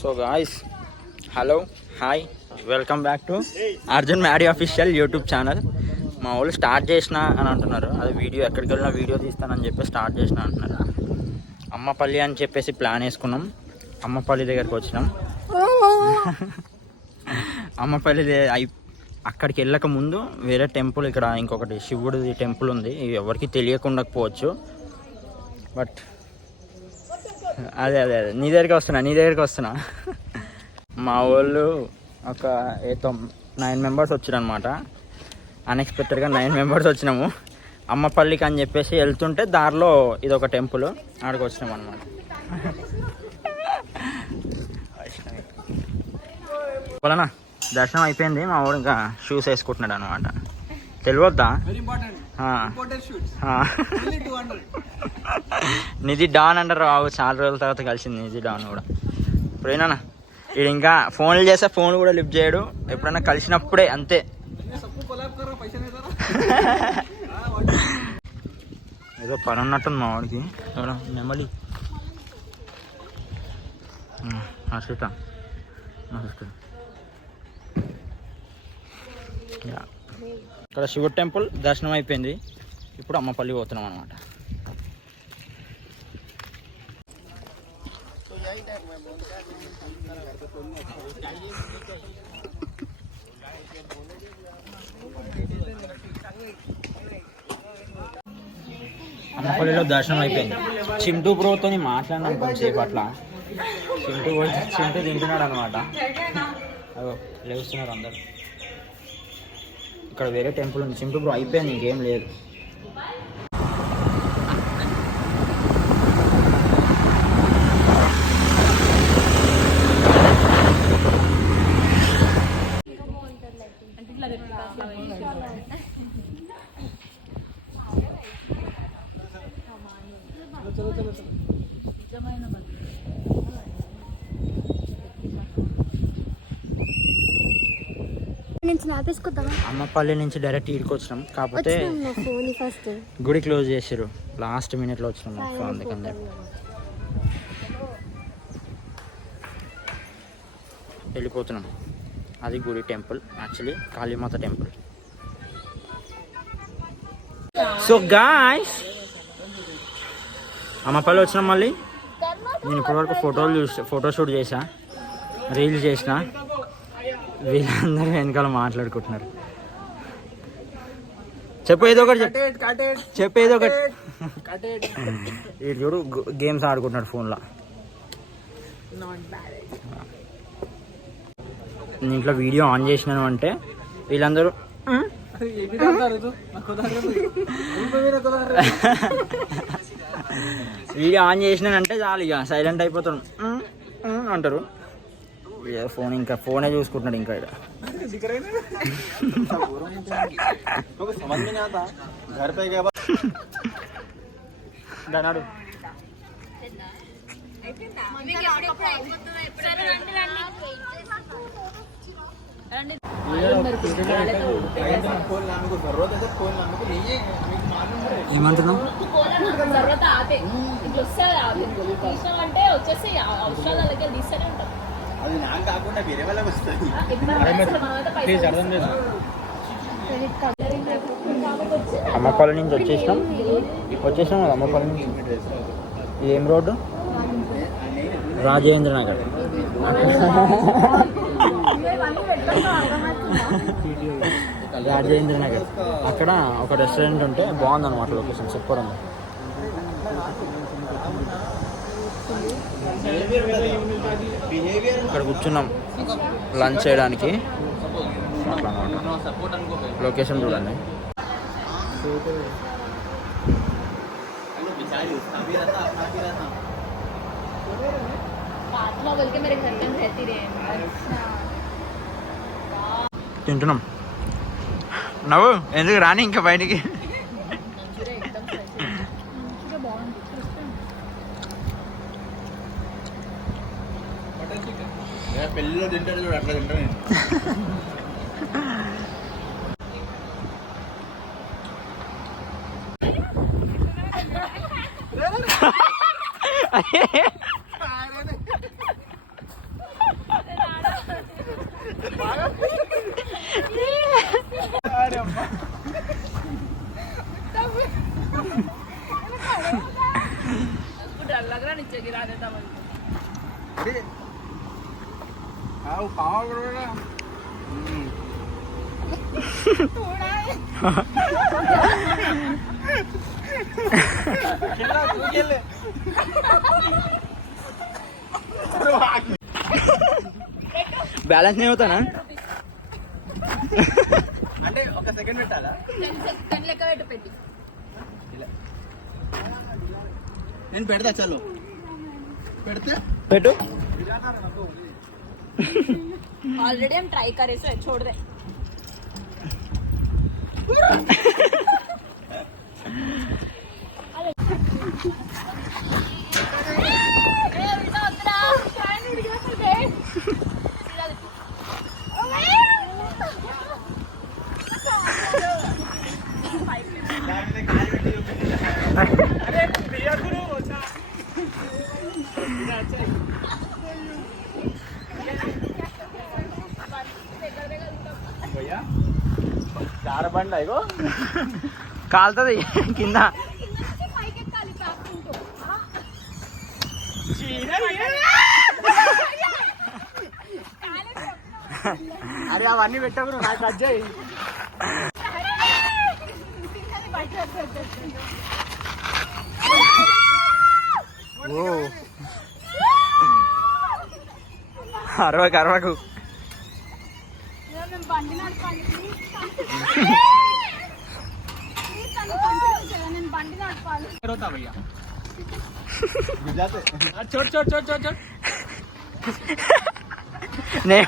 So guys, hello, hi, welcome back to Arjun Maddy official YouTube channel. మా వాళ్ళు start చేసిన అని అంటున్నారు. అది వీడియో ఎక్కడికి వెళ్ళినా వీడియో తీస్తానని చెప్పి స్టార్ట్ చేసిన అంటున్నారు. అమ్మపల్లి అని చెప్పేసి ప్లాన్ వేసుకున్నాం. అమ్మపల్లి దగ్గరికి వచ్చినాం. అమ్మపల్లి అక్కడికి వెళ్ళక ముందు వేరే టెంపుల్, ఇక్కడ ఇంకొకటి శివుడిది టెంపుల్ ఉంది. ఎవరికి తెలియకుండకపోవచ్చు. బట్ అదే అదే అదే నీ దగ్గరికి వస్తున్నా. మా వాళ్ళు ఒక 9 మెంబర్స్ వచ్చారు అనమాట. అన్ఎక్స్పెక్టెడ్గా 9 మెంబర్స్ వచ్చినాము. అమ్మపల్లికి అని చెప్పేసి వెళ్తుంటే దారిలో ఇది ఒక టెంపుల్, ఆడికి వచ్చినాం అనమాట. వలన దర్శనం అయిపోయింది. మా వాడు ఇంకా షూస్ వేసుకుంటున్నాడు అనమాట. తెలియద్దా? నిధి డాన్ అంటారు బాబు. చాలా రోజుల తర్వాత కలిసింది నిధి డాన్ కూడా. ఇప్పుడేనా ఇది ఇంకా ఫోన్లు చేస్తే ఫోన్ కూడా లిఫ్ట్ చేయడు. ఎప్పుడైనా కలిసినప్పుడే అంతే. ఏదో పని ఉన్నట్టుంది మా వాడికి. నెమ్మలి హర్షిత ఇక్కడ శివుడు టెంపుల్ దర్శనం అయిపోయింది. ఇప్పుడు అమ్మపల్లి పోతున్నాం అనమాట. అమ్మపల్లిలో దర్శనం అయిపోయింది. చింటూ బ్రోతో మాట్లాడినాం కొంచెంసేపు అట్లా. చింటూ తింటున్నాడు అనమాట. అదో లేస్తున్నారు అందరు. ఇక్కడ వేరే టెంపుల్ ఉంది. చింటూ బ్రో అయిపోయింది, ఇంకేం లేదు. అమ్మపల్లి నుంచి డైరెక్ట్ ఈడికి వచ్చినాం. కాకపోతే గుడి క్లోజ్ చేసారు. లాస్ట్ మినిట్లో వచ్చినాం. అందుకని వెళ్ళిపోతున్నాం. అది గుడి temple, actually Kalimata temple. So guys, Ammapalli వచ్చినాం. మళ్ళీ నేను ఇప్పటివరకు ఫోటోషూట్ చేసా, రీల్స్ చేసిన. వీళ్ళందరూ వెనకాల మాట్లాడుకుంటున్నారు. చెప్పేది ఒకటి. వీడు చూడు గేమ్స్ ఆడుకుంటున్నాడు ఫోన్లో. నేను ఇంట్లో వీడియో ఆన్ చేసినాను అంటే వీళ్ళందరూ వీడియో ఆన్ చేసినానంటే చాలు, ఇక సైలెంట్ అయిపోతాను అంటారు. ఫోన్ ఇంకా ఫోనే చూసుకుంటున్నాడు. ఇంకా దానాడు ఏమంటున్నావు? అమ్మపల్లి నుంచి వచ్చేసినాం కదా. అమ్మపల్లి నుంచి ఏం రోడ్డు? రాజేంద్ర నగర్. రాజేంద్ర నగర్ అక్కడ ఒక రెస్టారెంట్ ఉంటే బాగుందన్నమాట. లొకేషన్ సూపర్ ఉంది. ఇక్కడ కూర్చున్నాం లంచ్ చేయడానికి. అట్లా అన్నమాట. లొకేషన్ చూడండి. తింటున్నాం. నవ్వు ఎందుకు రాని ఇంకా బయటికి. పెళ్ళిలో తింటాడు చూడు, అట్లా తింటాను. బ్యాలెన్స్ నేను అవుతానా అంటే ఒక సెకండ్ పెట్టాలా? నేను పెడతా చలో పెడితే పెట్టు ऑलरेडी हम ट्राई करे सो छोड़ दे జారబండి అయ్యో కాలుతుంది కింద. అరే అవన్నీ పెట్టకు నాకు అజ్జాయి. అరవకు అరవకు. छोड़ छोड़ छोड़ छोड़ छोड़ नहीं